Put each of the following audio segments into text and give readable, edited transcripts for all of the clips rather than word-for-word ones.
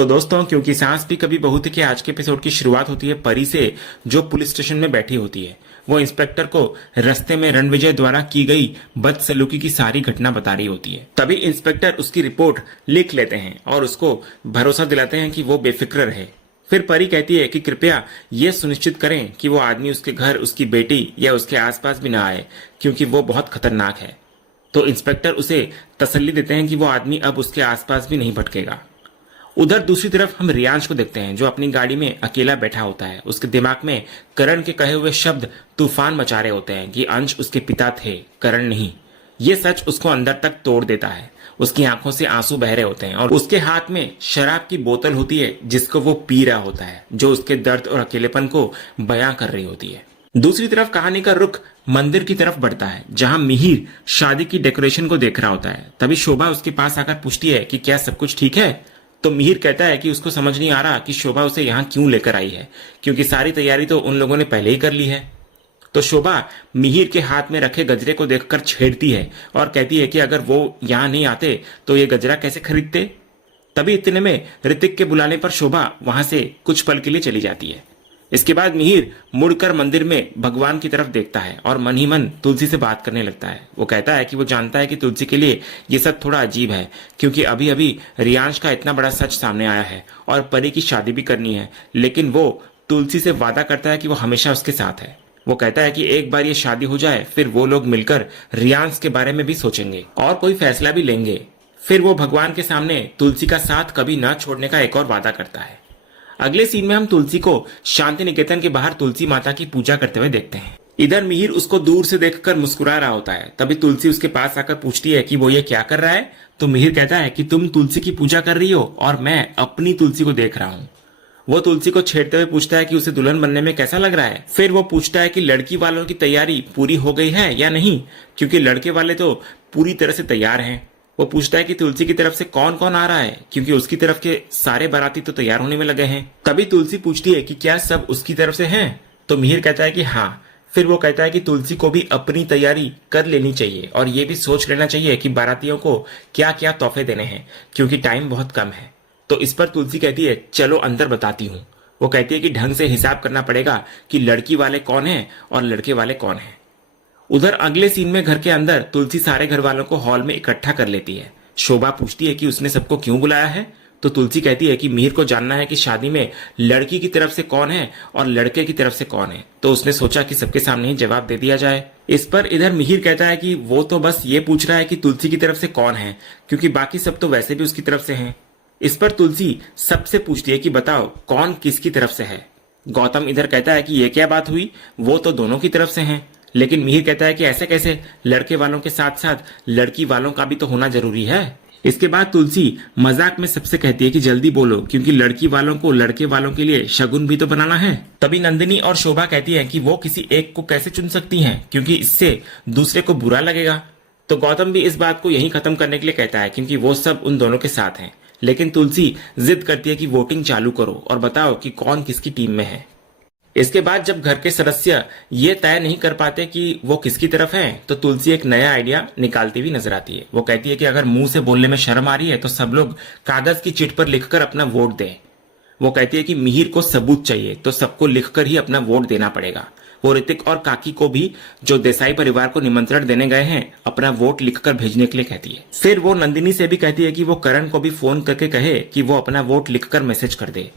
तो दोस्तों, क्योंकि सांस भी कभी बहू थी के आज के एपिसोड की शुरुआत होती है परी से, जो पुलिस स्टेशन में बैठी होती है। वो इंस्पेक्टर को रास्ते में रणविजय द्वारा की गई बदसलूकी की सारी घटना बता रही होती है। तभी इंस्पेक्टर उसकी रिपोर्ट लिख लेते हैं और उसको भरोसा दिलाते हैं कि वो बेफिक्र रहे। फिर परी कहती है कि कृपया ये सुनिश्चित करें कि वो आदमी उसके घर, उसकी बेटी या उसके आसपास भी ना आए, क्योंकि वो बहुत खतरनाक है। तो इंस्पेक्टर उसे तसल्ली देते हैं कि वो आदमी अब उसके आसपास भी नहीं भटकेगा। उधर दूसरी तरफ हम रियांश को देखते हैं, जो अपनी गाड़ी में अकेला बैठा होता है। उसके दिमाग में करण के कहे हुए शब्द तूफान मचा रहे होते हैं कि अंश उसके पिता थे, करण नहीं। ये सच उसको अंदर तक तोड़ देता है। उसकी आंखों से आंसू बह रहे होते हैं और उसके हाथ में शराब की बोतल होती है जिसको वो पी रहा होता है, जो उसके दर्द और अकेलेपन को बयां कर रही होती है। दूसरी तरफ कहानी का रुख मंदिर की तरफ बढ़ता है, जहां मिहिर शादी की डेकोरेशन को देख रहा होता है। तभी शोभा उसके पास आकर पूछती है कि क्या सब कुछ ठीक है। तो मिहिर कहता है कि उसको समझ नहीं आ रहा कि शोभा उसे यहाँ क्यों लेकर आई है, क्योंकि सारी तैयारी तो उन लोगों ने पहले ही कर ली है। तो शोभा मिहिर के हाथ में रखे गजरे को देखकर छेड़ती है और कहती है कि अगर वो यहाँ नहीं आते तो ये गजरा कैसे खरीदते। तभी इतने में ऋतिक के बुलाने पर शोभा वहां से कुछ पल के लिए चली जाती है। इसके बाद मिहिर मुड़कर मंदिर में भगवान की तरफ देखता है और मन ही मन तुलसी से बात करने लगता है। वो कहता है कि वो जानता है कि तुलसी के लिए ये सब थोड़ा अजीब है, क्योंकि अभी अभी रियांश का इतना बड़ा सच सामने आया है और परी की शादी भी करनी है, लेकिन वो तुलसी से वादा करता है कि वो हमेशा उसके साथ है। वो कहता है कि एक बार ये शादी हो जाए, फिर वो लोग मिलकर रियांश के बारे में भी सोचेंगे और कोई फैसला भी लेंगे। फिर वो भगवान के सामने तुलसी का साथ कभी न छोड़ने का एक और वादा करता है। अगले सीन में हम तुलसी को शांति निकेतन के बाहर तुलसी माता की पूजा करते हुए देखते हैं। इधर मिहिर उसको दूर से देखकर मुस्कुरा रहा होता है। तभी तुलसी उसके पास आकर पूछती है कि वो ये क्या कर रहा है। तो मिहिर कहता है कि तुम तुलसी की पूजा कर रही हो और मैं अपनी तुलसी को देख रहा हूँ। वो तुलसी को छेड़ते हुए पूछता है कि उसे दुल्हन बनने में कैसा लग रहा है। फिर वो पूछता है कि लड़की वालों की तैयारी पूरी हो गई है या नहीं, क्योंकि लड़के वाले तो पूरी तरह से तैयार हैं। वो पूछता है कि तुलसी की तरफ से कौन कौन आ रहा है, क्योंकि उसकी तरफ के सारे बाराती तो तैयार होने में लगे हैं। तभी तुलसी पूछती है कि क्या सब उसकी तरफ से हैं। तो मिहिर कहता है कि हाँ। फिर वो कहता है कि तुलसी को भी अपनी तैयारी कर लेनी चाहिए और ये भी सोच लेना चाहिए कि बारातियों को क्या क्या तोहफे देने हैं, क्योंकि टाइम बहुत कम है। तो इस पर तुलसी कहती है चलो अंदर बताती हूँ। वो कहती है कि ढंग से हिसाब करना पड़ेगा कि लड़की वाले कौन है और लड़के वाले कौन है। उधर अगले सीन में घर के अंदर तुलसी सारे घर वालों को हॉल में इकट्ठा कर लेती है। शोभा पूछती है कि उसने सबको क्यों बुलाया है। तो तुलसी कहती है कि मिहिर को जानना है कि शादी में लड़की की तरफ से कौन है और लड़के की तरफ से कौन है। तो उसने सोचा कि सबके सामने ही जवाब दे दिया जाए। इस पर इधर मिहिर कहता है कि वो तो बस ये पूछ रहा है कि तुलसी की तरफ से कौन है, क्योंकि बाकी सब तो वैसे भी उसकी तरफ से हैं। इस पर तुलसी सबसे पूछती है कि बताओ कौन किसकी तरफ से है। गौतम इधर कहता है कि ये क्या बात हुई, वो तो दोनों की तरफ से हैं। लेकिन मिहिर कहता है कि ऐसे कैसे, लड़के वालों के साथ साथ लड़की वालों का भी तो होना जरूरी है। इसके बाद तुलसी मजाक में सबसे कहती है कि जल्दी बोलो, क्योंकि लड़की वालों को लड़के वालों के लिए शगुन भी तो बनाना है। तभी नंदिनी और शोभा कहती है कि वो किसी एक को कैसे चुन सकती हैं, क्योंकि इससे दूसरे को बुरा लगेगा। तो गौतम भी इस बात को यहीं खत्म करने के लिए कहता है, क्योंकि वो सब उन दोनों के साथ हैं। लेकिन तुलसी जिद करती है कि वोटिंग चालू करो और बताओ कि कौन किसकी टीम में है। इसके बाद जब घर के सदस्य ये तय नहीं कर पाते कि वो किसकी तरफ हैं, तो तुलसी एक नया आइडिया निकालती हुई नजर आती है। वो कहती है कि अगर मुंह से बोलने में शर्म आ रही है तो सब लोग कागज की चिट पर लिखकर अपना वोट दें। वो कहती है कि मिहिर को सबूत चाहिए, तो सबको लिखकर ही अपना वोट देना पड़ेगा। वो ऋतिक और काकी को भी, जो देसाई परिवार को निमंत्रण देने गए हैं, अपना वोट लिखकर भेजने के लिए कहती है। फिर वो नंदिनी से भी कहती है कि वो करण को भी फोन करके कहे कि वो अपना वोट लिखकर मैसेज कर दे।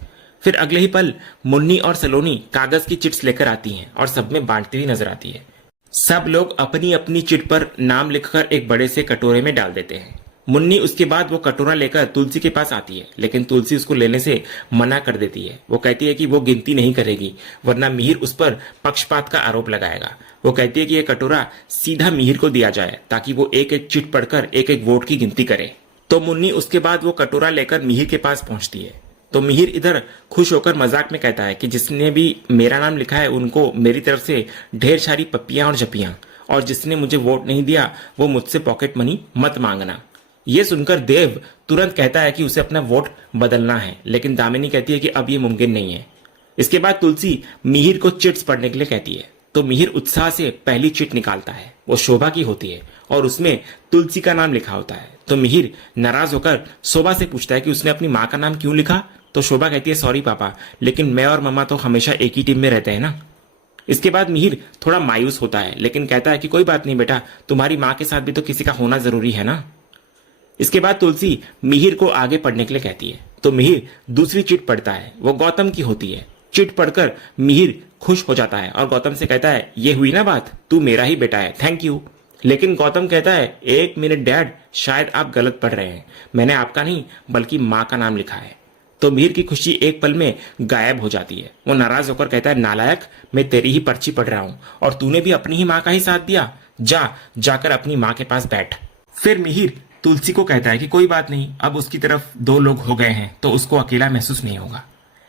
फिर अगले ही पल मुन्नी और सलोनी कागज की चिट्स लेकर आती हैं और सब में बांटती हुई नजर आती है। सब लोग अपनी अपनी चिट पर नाम लिखकर एक बड़े से कटोरे में डाल देते हैं। मुन्नी उसके बाद वो कटोरा लेकर तुलसी के पास आती है, लेकिन तुलसी उसको लेने से मना कर देती है। वो कहती है कि वो गिनती नहीं करेगी, वरना मिहिर उस पर पक्षपात का आरोप लगाएगा। वो कहती है कि यह कटोरा सीधा मिहिर को दिया जाए, ताकि वो एक एक चिट पढ़कर एक एक वोट की गिनती करे। तो मुन्नी उसके बाद वो कटोरा लेकर मिहिर के पास पहुंचती है। तो मिहिर इधर खुश होकर मजाक में कहता है कि जिसने भी मेरा नाम लिखा है उनको मेरी तरफ से ढेर सारी पप्पियां और जपियां, और जिसने मुझे वोट नहीं दिया वो मुझसे पॉकेट मनी मत मांगना। ये सुनकर देव तुरंत कहता है कि उसे अपना वोट बदलना है, लेकिन दामिनी कहती है कि अब ये मुमकिन नहीं है। इसके बाद तुलसी मिहिर को चिट्स पढ़ने के लिए कहती है। तो मिहिर उत्साह से पहली चिट निकालता है। वो शोभा की होती है और उसमें तुलसी का नाम लिखा होता है। तो मिहिर नाराज होकर शोभा से पूछता है कि उसने अपनी माँ का नाम क्यों लिखा। तो शोभा कहती है सॉरी पापा, लेकिन मैं और मम्मा तो हमेशा एक ही टीम में रहते हैं ना। इसके बाद मिहिर थोड़ा मायूस होता है, लेकिन कहता है कि कोई बात नहीं बेटा, तुम्हारी माँ के साथ भी तो किसी का होना जरूरी है ना। इसके बाद तुलसी मिहिर को आगे पढ़ने के लिए कहती है। तो मिहिर दूसरी चिट पढ़ता है, वो गौतम की होती है। चिट पढ़कर मिहिर खुश हो जाता है और गौतम से कहता है ये हुई ना बात, तू मेरा ही बेटा है, थैंक यू। लेकिन गौतम कहता है एक मिनट डैड, शायद आप गलत पढ़ रहे हैं, मैंने आपका नहीं बल्कि माँ का नाम लिखा है। तो मिहिर की खुशी एक पल में गायब हो जाती है। वो नाराज होकर कहता है नालायक, मैं तेरी ही पर्ची पढ़ रहा हूं और तूने भी अपनी ही माँ का ही साथ दिया, जाकर अपनी माँ के पास बैठ। फिर मिहिर तुलसी को कहता है कि कोई बात नहीं, अब उसकी तरफ दो लोग हो गए हैं तो उसको अकेला महसूस नहीं होगा।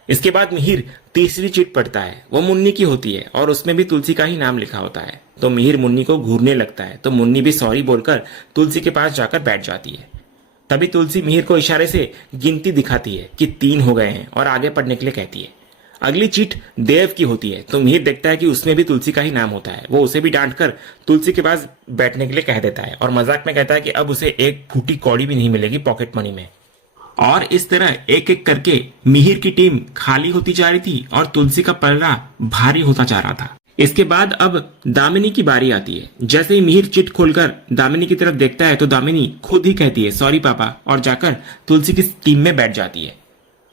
इसके बाद मिहिर तीसरी चिट पढ़ता है, वो मुन्नी की होती है और उसमें भी तुलसी का ही नाम लिखा होता है। तो मिहिर मुन्नी को घूरने लगता है, तो मुन्नी भी सॉरी बोलकर तुलसी के पास जाकर बैठ जाती है। तभी तुलसी मिहिर को इशारे से गिनती दिखाती है कि 3 हो गए हैं और आगे पढ़ने के लिए कहती है। अगली चिट देव की होती है, तो मिहिर देखता है कि उसमें भी तुलसी का ही नाम होता है। वो उसे भी डांटकर तुलसी के पास बैठने के लिए कह देता है और मजाक में कहता है कि अब उसे एक फूटी कौड़ी भी नहीं मिलेगी पॉकेट मनी में। और इस तरह एक एक करके मिहिर की टीम खाली होती जा रही थी और तुलसी का पलड़ा भारी होता जा रहा था। इसके बाद अब दामिनी की बारी आती है। जैसे ही मिहिर चिट खोलकर दामिनी की तरफ देखता है तो दामिनी खुद ही कहती है सॉरी पापा और जाकर तुलसी की टीम में बैठ जाती है।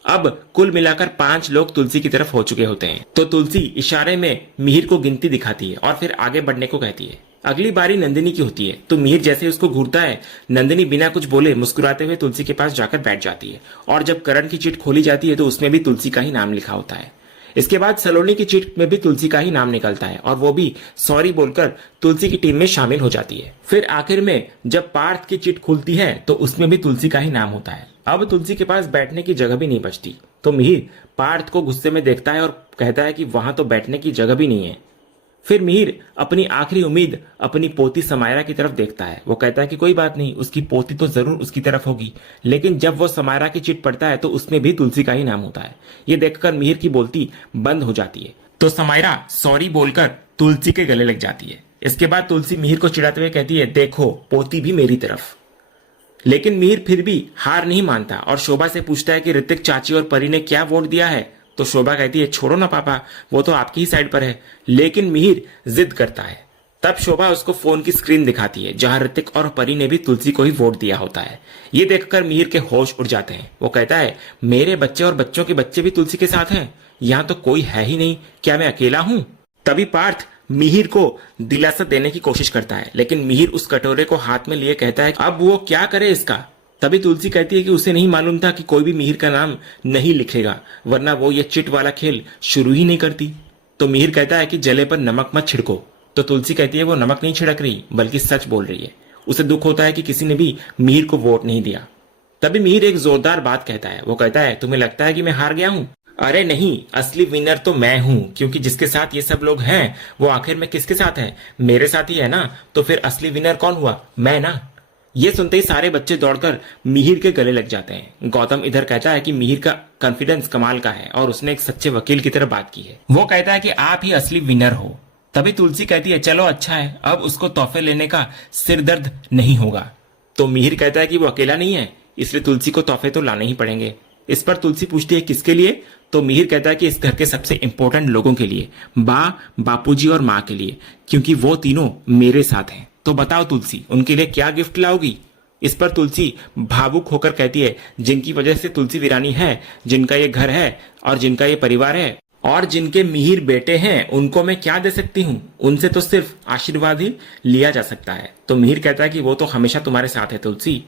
अब कुल मिलाकर 5 लोग तुलसी की तरफ हो चुके होते हैं। तो तुलसी इशारे में मिहिर को गिनती दिखाती है और फिर आगे बढ़ने को कहती है। अगली बारी नंदिनी की होती है, तो मिहिर जैसे उसको घूरता है, नंदिनी बिना कुछ बोले मुस्कुराते हुए तुलसी के पास जाकर बैठ जाती है। और जब करण की चिट खोली जाती है तो उसमें भी तुलसी का ही नाम लिखा होता है। इसके बाद सलोनी की चिट में भी तुलसी का ही नाम निकलता है और वो भी सॉरी बोलकर तुलसी की टीम में शामिल हो जाती है। फिर आखिर में जब पार्थ की चिट खुलती है तो उसमें भी तुलसी का ही नाम होता है। अब तुलसी के पास बैठने की जगह भी नहीं बचती, तो मिहिर पार्थ को गुस्से में देखता है और कहता है कि वहां तो बैठने की जगह भी नहीं है। फिर मिहिर अपनी आखिरी उम्मीद अपनी पोती समायरा की तरफ देखता है। वो कहता है कि कोई बात नहीं, उसकी पोती तो जरूर उसकी तरफ होगी। लेकिन जब वो समायरा की चिट पढ़ता है तो उसमें भी तुलसी का ही नाम होता है। ये देखकर मिहिर की बोलती बंद हो जाती है, तो समायरा सॉरी बोलकर तुलसी के गले लग जाती है। इसके बाद तुलसी मिहिर को चिढ़ाते हुए कहती है देखो पोती भी मेरी तरफ। लेकिन मिहिर फिर भी हार नहीं मानता और शोभा से पूछता है कि ऋतिक चाची और परी ने क्या वोट दिया है। तो शोभा कहती है छोड़ो ना पापा, वो तो आपकी ही साइड पर है। लेकिन मिहिर जिद करता है। तब शोभा उसको फोन की स्क्रीन दिखाती है जहां ऋतिक और परी ने भी तुलसी को ही वोट दिया होता है। ये देखकर मिहिर के होश उड़ जाते हैं। वो कहता है मेरे बच्चे और बच्चों के बच्चे भी तुलसी के साथ हैं, यहाँ तो कोई है ही नहीं, क्या मैं अकेला हूं? तभी पार्थ मिहिर को दिलासा देने की कोशिश करता है, लेकिन मिहिर उस कटोरे को हाथ में लिए कहता है अब वो क्या करे इसका। तभी तुलसी कहती है कि उसे नहीं मालूम था कि कोई भी मिहिर का नाम नहीं लिखेगा, वरना वो ये चिट वाला खेल शुरू ही नहीं करती। तो मिहिर कहता है कि जले पर नमक मत छिड़को। तो तुलसी कहती है वो नमक नहीं छिड़क रही बल्कि सच बोल रही है। उसे दुख होता है कि किसी ने भी मिहिर को वोट नहीं दिया। तभी मिहिर एक जोरदार बात कहता है। वो कहता है तुम्हें लगता है कि मैं हार गया हूं? अरे नहीं, असली विनर तो मैं हूं, क्योंकि जिसके साथ ये सब लोग हैं वो आखिर में किसके साथ है? मेरे साथ ही है ना। तो फिर असली विनर कौन हुआ? मैं ना। ये सुनते ही सारे बच्चे दौड़कर मिहिर के गले लग जाते हैं। गौतम इधर कहता है कि मिहिर का कॉन्फिडेंस कमाल का है और उसने एक सच्चे वकील की तरह बात की है। वो कहता है कि आप ही असली विनर हो। तभी तुलसी कहती है चलो अच्छा है, अब उसको तोहफे लेने का सिर दर्द नहीं होगा। तो मिहिर कहता है कि वो अकेला नहीं है, इसलिए तुलसी को तोहफे तो लाने ही पड़ेंगे। इस पर तुलसी पूछती है किसके लिए? तो मिहिर कहता है कि इस घर के सबसे इंपॉर्टेंट लोगों के लिए, बापूजी और माँ के लिए, क्योंकि वो तीनों मेरे साथ हैं। तो बताओ तुलसी, उनके लिए क्या गिफ्ट लाओगी? इस पर तुलसी भावुक होकर कहती है जिनकी वजह से तुलसी वीरानी है, जिनका ये घर है और जिनका ये परिवार है और जिनके मिहिर बेटे हैं, उनको मैं क्या दे सकती हूँ? उनसे तो सिर्फ आशीर्वाद ही लिया जा सकता है। तो मिहिर कहता है कि वो तो हमेशा तुम्हारे साथ है तुलसी।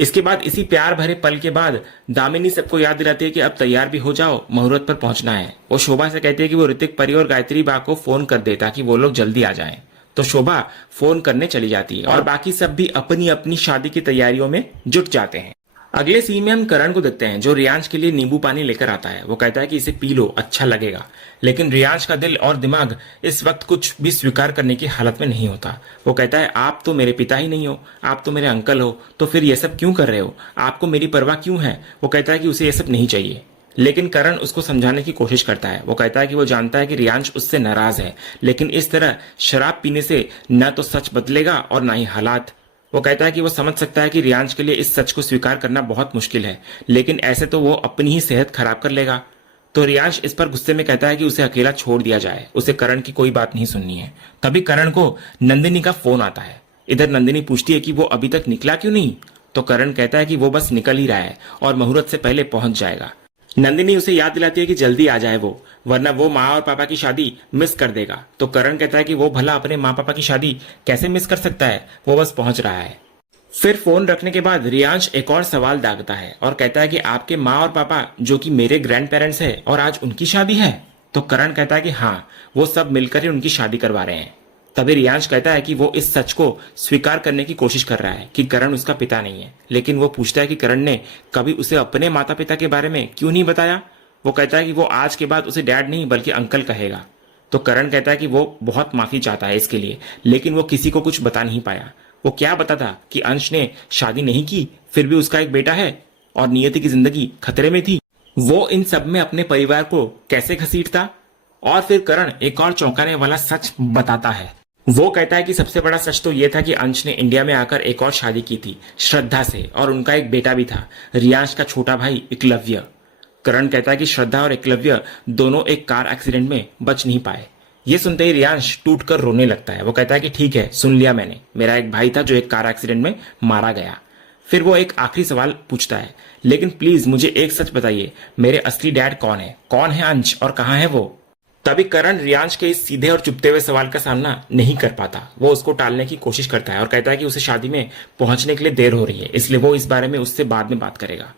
इसके बाद इसी प्यार भरे पल के बाद दामिनी सबको याद दिलाती है कि अब तैयार भी हो जाओ, मुहूर्त पर पहुंचना है। वो शोभा से कहती है कि वो ऋतिक, परी और गायत्री बा को फोन कर दे ताकि वो लोग जल्दी आ जाएं। तो शोभा फोन करने चली जाती है और बाकी सब भी अपनी अपनी शादी की तैयारियों में जुट जाते हैं। अगले सीन में हम करण को देखते हैं जो रियांश के लिए नींबू पानी लेकर आता है। वो कहता है कि इसे पी लो, अच्छा लगेगा। लेकिन रियांश का दिल और दिमाग इस वक्त कुछ भी स्वीकार करने की हालत में नहीं होता। वो कहता है आप तो मेरे पिता ही नहीं हो, आप तो मेरे अंकल हो, तो फिर ये सब क्यों कर रहे हो? आपको मेरी परवाह क्यों है? वो कहता है कि उसे ये सब नहीं चाहिए। लेकिन करण उसको समझाने की कोशिश करता है। वो कहता है कि वो जानता है कि रियांश उससे नाराज है, लेकिन इस तरह शराब पीने से न तो सच बदलेगा और ना ही हालात। वो कहता है कि वो समझ सकता है कि रियांश के लिए इस सच को स्वीकार करना बहुत मुश्किल है, लेकिन ऐसे तो वो अपनी ही सेहत खराब कर लेगा। तो रियांश इस पर गुस्से में कहता है कि उसे अकेला छोड़ दिया जाए, उसे करण की कोई बात नहीं सुननी है। तभी करण को नंदिनी का फोन आता है। इधर नंदिनी पूछती है कि वो अभी तक निकला क्यों नहीं। तो करण कहता है कि वो बस निकल ही रहा है और मुहूर्त से पहले पहुंच जाएगा। नंदिनी उसे याद दिलाती है कि जल्दी आ जाए वो, वरना वो माँ और पापा की शादी मिस कर देगा। तो करण कहता है कि वो भला अपने माँ पापा की शादी कैसे मिस कर सकता है, वो बस पहुंच रहा है। फिर फोन रखने के बाद रियांश एक और सवाल दागता है और कहता है कि आपके माँ और पापा जो कि मेरे ग्रैंड पेरेंट्स है और आज उनकी शादी है। तो करण कहता है कि हाँ, वो सब मिलकर ही उनकी शादी करवा रहे हैं। तभी रियांश कहता है कि वो इस सच को स्वीकार करने की कोशिश कर रहा है कि करण उसका पिता नहीं है, लेकिन वो पूछता है कि करण ने कभी उसे अपने माता पिता के बारे में क्यों नहीं बताया। वो कहता है कि वो आज के बाद उसे डैड नहीं बल्कि अंकल कहेगा। तो करण कहता है कि वो बहुत माफी चाहता है इसके लिए, लेकिन वो किसी को कुछ बता नहीं पाया। वो क्या बताता कि अंश ने शादी नहीं की, फिर भी उसका एक बेटा है और नियति की जिंदगी खतरे में थी। वो इन सब में अपने परिवार को कैसे घसीटता। और फिर करण एक और चौंकाने वाला सच बताता है। वो कहता है कि सबसे बड़ा सच तो ये था कि अंश ने इंडिया में आकर एक और शादी की थी श्रद्धा से, और उनका एक बेटा भी था, रियांश का छोटा भाई एकलव्य। करण कहता है कि श्रद्धा और एकलव्य दोनों एक कार एक्सीडेंट में बच नहीं पाए। ये सुनते ही रियांश टूटकर रोने लगता है। वो कहता है कि ठीक है, सुन लिया मैंने, मेरा एक भाई था जो एक कार एक्सीडेंट में मारा गया। फिर वो एक आखिरी सवाल पूछता है, लेकिन प्लीज मुझे एक सच बताइए, मेरे असली डैड कौन है अंश और कहाँ है वो। तभी करण रियांश के इस सीधे और चुपते हुए सवाल का सामना नहीं कर पाता। वो उसको टालने की कोशिश करता है और कहता है कि उसे शादी में पहुंचने के लिए देर हो रही है, इसलिए वो इस बारे में उससे बाद में बात करेगा।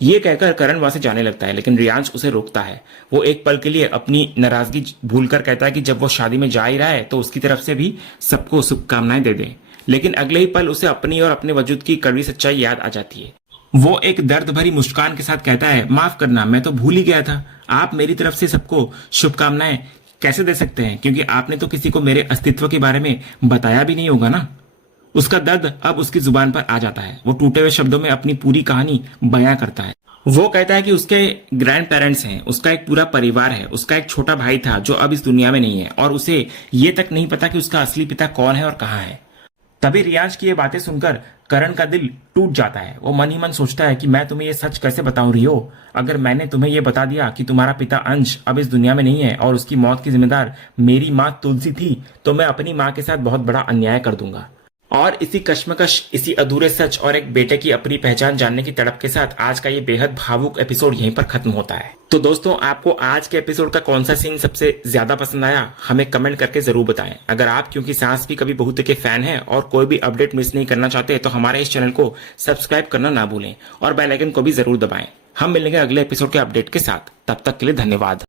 ये कहकर करण वहां से जाने लगता है, लेकिन रियांश उसे रोकता है। वो एक पल के लिए अपनी नाराजगी भूलकर कहता है कि जब वो शादी में जा ही रहा है तो उसकी तरफ से भी सबको शुभकामनाएं दे दे। लेकिन अगले ही पल उसे अपनी और अपने वजूद की कड़वी सच्चाई याद आ जाती है। वो एक दर्द भरी मुस्कान के साथ कहता है, माफ करना, मैं तो भूल ही गया था। आप मेरी तरफ से सबको शुभकामनाएं कैसे दे सकते हैं, क्योंकि आपने तो किसी को मेरे अस्तित्व के बारे में बताया भी नहीं होगा ना। उसका दर्द अब उसकी जुबान पर आ जाता है। वो टूटे हुए शब्दों में अपनी पूरी कहानी बयां करता है। वो कहता है कि उसके ग्रैंड पेरेंट्स हैं, उसका एक पूरा परिवार है, उसका एक छोटा भाई था जो अब इस दुनिया में नहीं है, और उसे ये तक नहीं पता कि उसका असली पिता कौन है और कहाँ है। तभी रियांश की ये बातें सुनकर करण का दिल टूट जाता है। वो मन ही मन सोचता है कि मैं तुम्हें ये सच कैसे बताऊं रियो। अगर मैंने तुम्हें ये बता दिया कि तुम्हारा पिता अंश अब इस दुनिया में नहीं है और उसकी मौत की जिम्मेदार मेरी माँ तुलसी थी, तो मैं अपनी माँ के साथ बहुत बड़ा अन्याय कर दूंगा। और इसी कश्मकश, इसी अधूरे सच और एक बेटे की अपनी पहचान जानने की तड़प के साथ आज का ये बेहद भावुक एपिसोड यहीं पर खत्म होता है। तो दोस्तों, आपको आज के एपिसोड का कौन सा सीन सबसे ज्यादा पसंद आया, हमें कमेंट करके जरूर बताएं। अगर आप क्योंकि सांस भी कभी बहुत के फैन हैं और कोई भी अपडेट मिस नहीं करना चाहते, तो हमारे इस चैनल को सब्सक्राइब करना ना भूलें और बेल आइकन को भी जरूर दबाएं। हम मिलेंगे अगले एपिसोड के अपडेट के साथ। तब तक के लिए धन्यवाद।